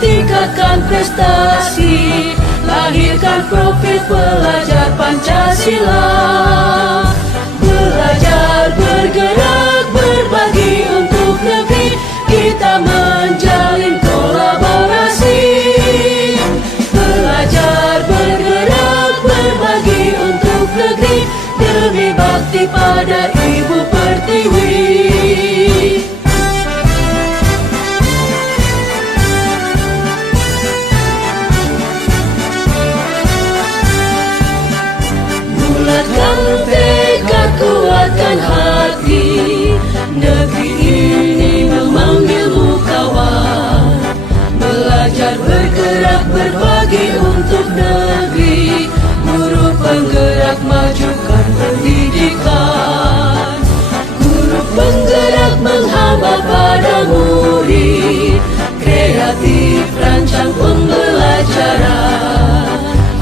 tingkatkan prestasi, lahirkan profil pelajar Pancasila. Belajar, bergerak, berbagi untuk negeri, kita menjalin kolaborasi. Belajar, bergerak, berbagi untuk negeri, demi bakti pada Ibu Pertiwi. Bulatkan tekad, kuatkan hati, negeri ini memanggilmu kawan. Belajar, bergerak, berbagi untuk negeri, guru penggerak majukan pendidikan. Guru penggerak menghamba pada murid, kreatif rancang pembelajaran,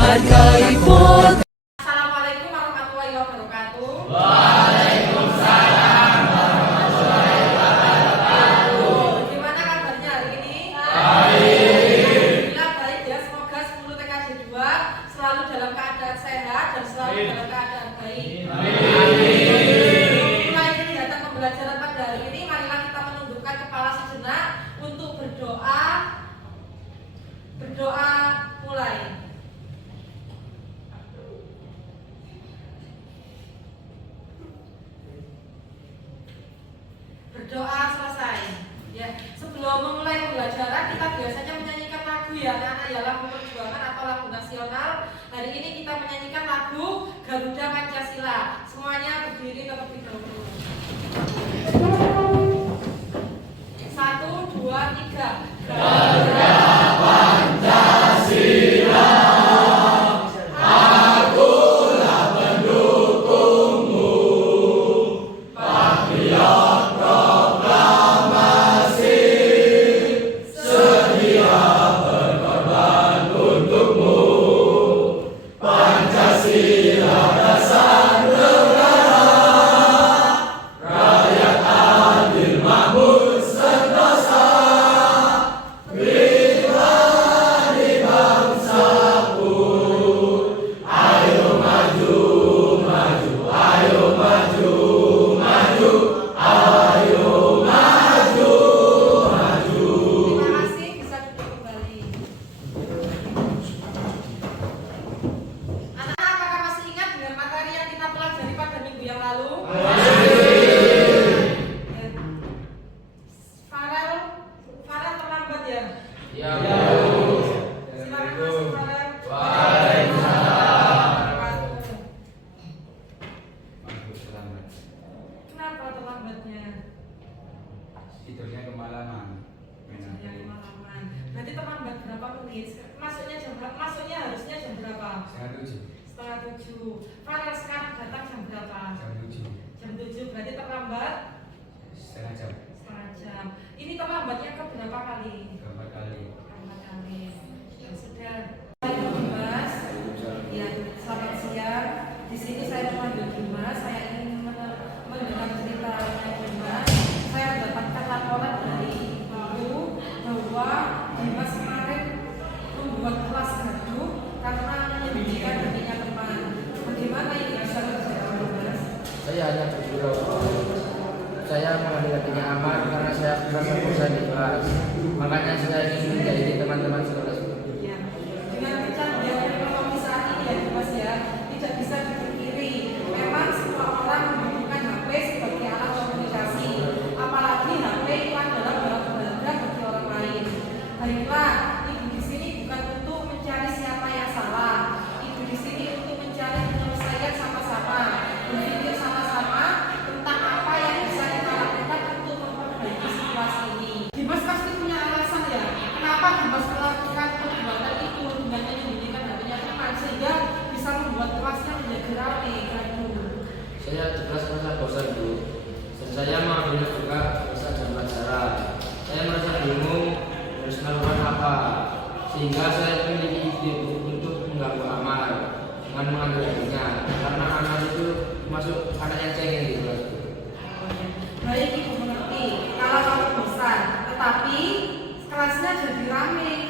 hargai potensi. Assalamualaikum warahmatullahi wabarakatuh. Waalaikumsalam warahmatullahi wabarakatuh. Gimana kabarnya hari ini? Baik. Alhamdulillah baik ya. Semoga 10 TKJ 2 selalu dalam keadaan sehat dan selalu dalam keadaan baik. Mulai kegiatan pembelajaran pada hari ini, marilah kita menundukkan kepala sejenak untuk berdoa. Berdoa mulai. Berdoa selesai. Ya, sebelum memulai pembelajaran kita biasanya menyanyikan lagu ya, anak-anak ya, lagu perjuangan atau lagu nasional. Hari ini kita menyanyikan lagu Garuda Pancasila. Semuanya berdiri terlebih dahulu. 1, 2, 3. Garuda Pancasila, akulah pendukungmu. Patriot proklamasi, sedia berkorban untukmu. Pancasila dasar negara, rakyat adil makmur sentosa. Kita di bangsaku, ayo maju, maju, ayo maju, maju, ayo maju, maju. Terima kasih, bisa duduk kembali. Anak-anak, apakah masih ingat dengan materi yang kita pelajari pada minggu yang lalu? Farel terlambat ya? Ya, Silakan masuk Farel. Kenapa terlambatnya? Tidurnya kemalaman. Jamnya kemalaman. Berarti terlambat berapa menit? Masuknya jam berapa? Masuknya harusnya jam berapa? Setengah 7. Farel sekarang datang jam berapa? Jam 7. Berarti terlambat Setengah jam. setengah jam. Ini terlambatnya ke berapa kali? Berapa kali? Pertama kali. Ya sudah. Saya Dimas. Ya, selamat siang. Di sini saya memanggil Dimas. Saya ingin mendengar ceritanya Dimas. Saya mendapatkan laporan dari Ibu bahwa Dimas kemarin membuat kelas gaduh karena menyembunyikan hatinya teman. Bagaimana ini bisa terjadi, Dimas? Saya hanya bergurau. Saya mengambil hatinya aman karena saya merasa bosan di kelas. Makanya saya ingin menjadi teman-teman sekelas. Ya, dengan kecanggihan teknologi saat ini ya Dimas ya, tidak bisa dipungkiri memang semua orang membutuhkan HP sebagai alat komunikasi, apalagi HP itu adalah barang berharga bagi orang lain. Baiklah, ibu di sini bukan untuk mencari siapa yang salah, ibu di sini untuk mencari penyelesaian sama-sama, berpikir sama-sama tentang apa yang bisa kita lakukan untuk memperbaiki situasi ini. Dimas pasti punya alasan ya, kenapa Dimas melakukan perbuatan itu dengan menyembunyikan hatinya teman sehingga bisa membuat kelasnya menjadi ramai. Saya di kelas merasa bosan, Bu. Dan saya mengambil juga masa jam pelajaran. Saya merasa bingung harus melakukan apa. Sehingga saya memiliki ide untuk mengganggu Amal dengan mengambil hatinya. Karena Amal itu masuk anak yang cengeng di kelas. Baik, ibu mengerti kalau kamu bosan, tetapi kelasnya jadi ramai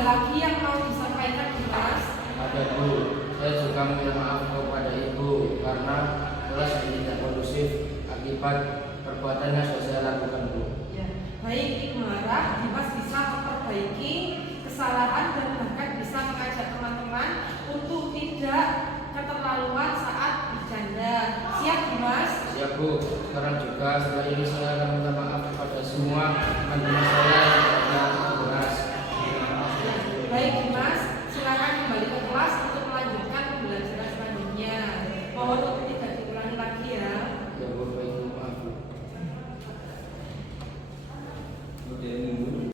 lagi yang mau disampaikan Dimas? Ada Bu, saya juga meminta maaf kepada Ibu karena kelas ini tidak kondusif akibat perbuatan yang sudah saya lakukan Bu. Ya. Baik, Ibu harap Dimas bisa memperbaiki kesalahan dan bahkan bisa mengajak teman-teman untuk tidak keterlaluan saat bercanda. Siap Dimas? Siap Bu, sekarang juga setelah ini saya akan minta maaf kepada semua teman-teman saya yang tidak beras. Baik Dimas, silakan kembali ke kelas untuk melanjutkan pembelajaran selanjutnya. Mohon untuk tidak diulangi lagi ya. Ya Bu, baik Bu, maaf Bu.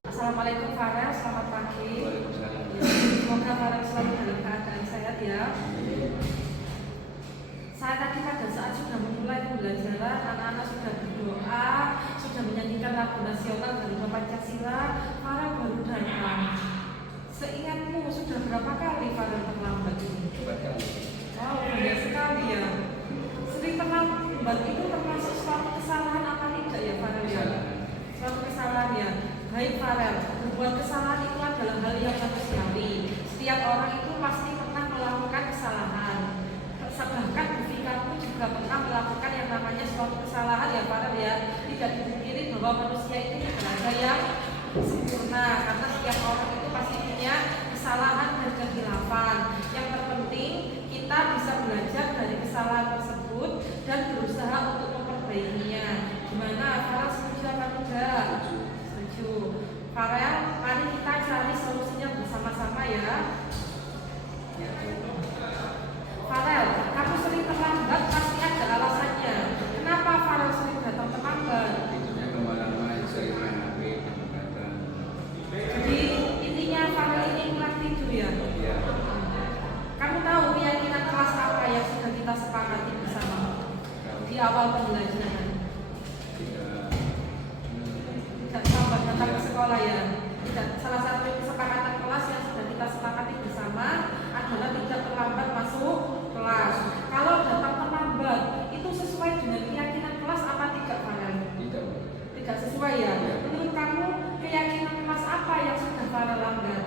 Assalamualaikum Farel, selamat pagi. Waalaikumsalam. Ya, semoga Farel selalu dalam keadaan sehat ya. Saya tadi pada saat sudah memulai pembelajaran, anak-anak sudah berdoa, sudah menyanyikan lagu nasional dari Pancasila. Farel baru datang. Seingatmu sudah berapa kali Farel terlambat ini? 4 kali. Wow, banyak sekali ya. Sering terlambat itu termasuk suatu kesalahan apa tidak ya Farel ya? Kesalahan. Suatu kesalahan ya. Baik Farel, berbuat kesalahan itu adalah hal yang manusiawi. Setiap orang itu pasti pernah melakukan kesalahan. Bahkan berpikirmu juga pernah melakukan yang namanya suatu kesalahan ya Farel ya. Tidak dipungkiri bahwa manusia itu tidak ada yang sempurna, karena setiap orang itu pasti punya kesalahan dan kehilafan. Yang terpenting kita bisa belajar dari kesalahan tersebut dan berusaha untuk memperbaikinya. Gimana Farel, setuju apa tidak? Setuju. Farel, mari kita cari solusinya bersama-sama ya. Farel, kamu sering terlambat pasti ada alasannya. Kenapa Farel sering datang terlambat? Tidurnya kemalaman, sering main HP, kadang-kadang. Jadi intinya Farel ini kurang tidur ya. Iya. Kamu tahu keyakinan kelas apa yang sudah kita sepakati bersama di awal pembelajaran? Tidak sampai datang ke sekolah ya. Tidak, salah satu kesepakatan kelas yang sudah kita sepakati bersama adalah tidak terlambat masuk kelas. Kalau datang terlambat itu sesuai dengan keyakinan kelas apa tidak Farel? Tidak. Tidak sesuai ya. Ya. Menurut kamu keyakinan kelas apa yang sudah Farel langgar?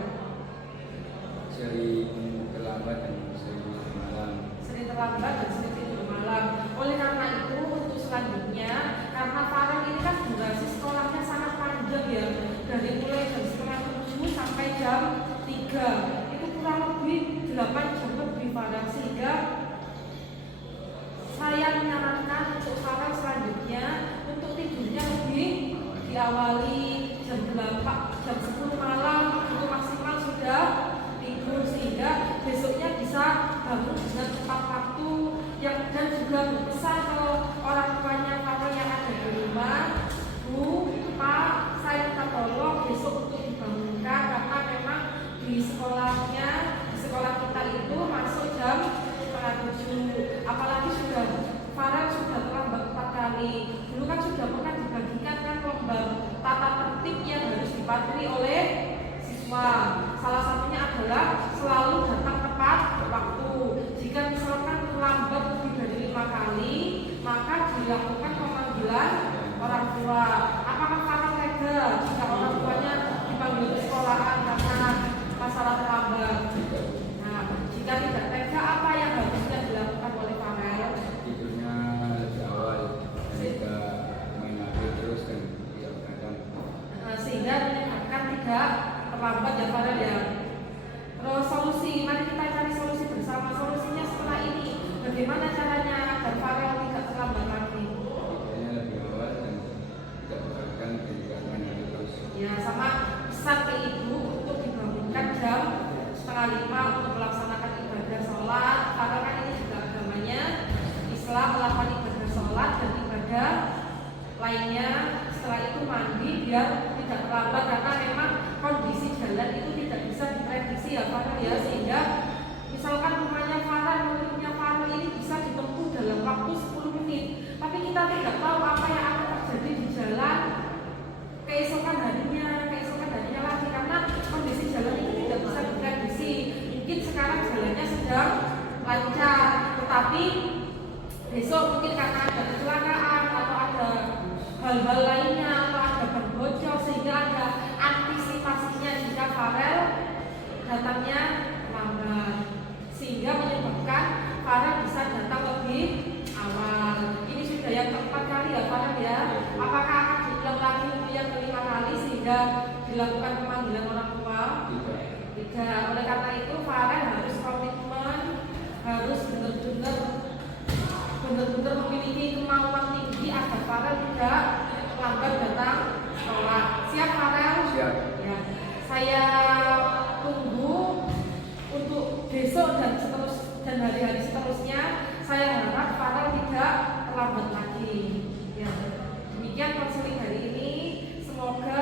Sering terlambat dan sering malam. Sering terlambat dan sering tidur malam. Oleh karena itu untuk selanjutnya, karena Farel ini kan durasi sekolahnya sangat panjang ya, dari mulai jam 6:30 sampai jam 3, itu kurang lebih 8 jam lebih Farel, sehingga saya menyarankan untuk Farel selanjutnya untuk tidurnya lebih diawali jam 8, jam 10 malam itu maksimal sudah tidur, sehingga besoknya bisa bangun dengan tepat waktu dan juga berpesan ke orang tuanya Farel yang ada di rumah, Bu, Pak, saya minta tolong besok untuk dibangunkan karena memang di sekolah kita itu masuk jam 6:30, apalagi Farel sudah terlambat 4 kali. Dulu kan sudah pernah dibagikan kan lembar tata tertib yang harus dipatuhi oleh siswa. Salah satunya adalah selalu datang tepat waktu. Jika misalkan terlambat lebih dari 5 kali, maka dilakukan pemanggilan orang tua. Apakah Farel tega jika orang tuanya dipanggil ke sekolahan karena masalah terlambat? Nah, jika tidak tega, apa yang harusnya dilakukan oleh Farel? Tidurnya lebih awal dan juga main HP terus dan tidak kadang. Sehingga menyebabkan tidak terlambat ya Farel ya. Terus solusi, mari kita cari solusi bersama. Solusinya setelah ini, bagaimana caranya agar Farel tidak terlambat lagi? Tidurnya lebih awal dan tidak begadang dan juga main HP terus. Ya, sama pesan ke ibu untuk dibangunkan jam 4:30 untuk melaksanakan ibadah sholat. Karena kan ini juga agamanya Islam, melakukan ibadah sholat dan ibadah lainnya. Setelah itu mandi biar tidak terlambat, karena memang kondisi jalan itu tidak bisa diprediksi ya Farel ya, sehingga misalkan rumahnya Farel, menurutnya Farel ini bisa ditempuh dalam waktu 10 menit, tapi kita tidak tahu apa yang akan terjadi di jalan keesokan harinya lagi, karena kondisi jalan itu tidak bisa diprediksi. Mungkin sekarang jalannya sedang lancar, tetapi besok mungkin karena ada kecelakaan atau ada hal-hal lainnya atau ada ban bocor, sehingga ada antisipasinya jika Farel panggilan orang tua? Tidak. Tidak. Oleh karena itu Farel harus komitmen, harus benar-benar memiliki kemauan tinggi agar Farel tidak lambat datang sekolah. Siap Farel? Siap. Ya. Saya tunggu untuk besok dan hari-hari seterusnya. Saya harap Farel tidak terlambat lagi. Ya. Demikian konseling hari ini. Semoga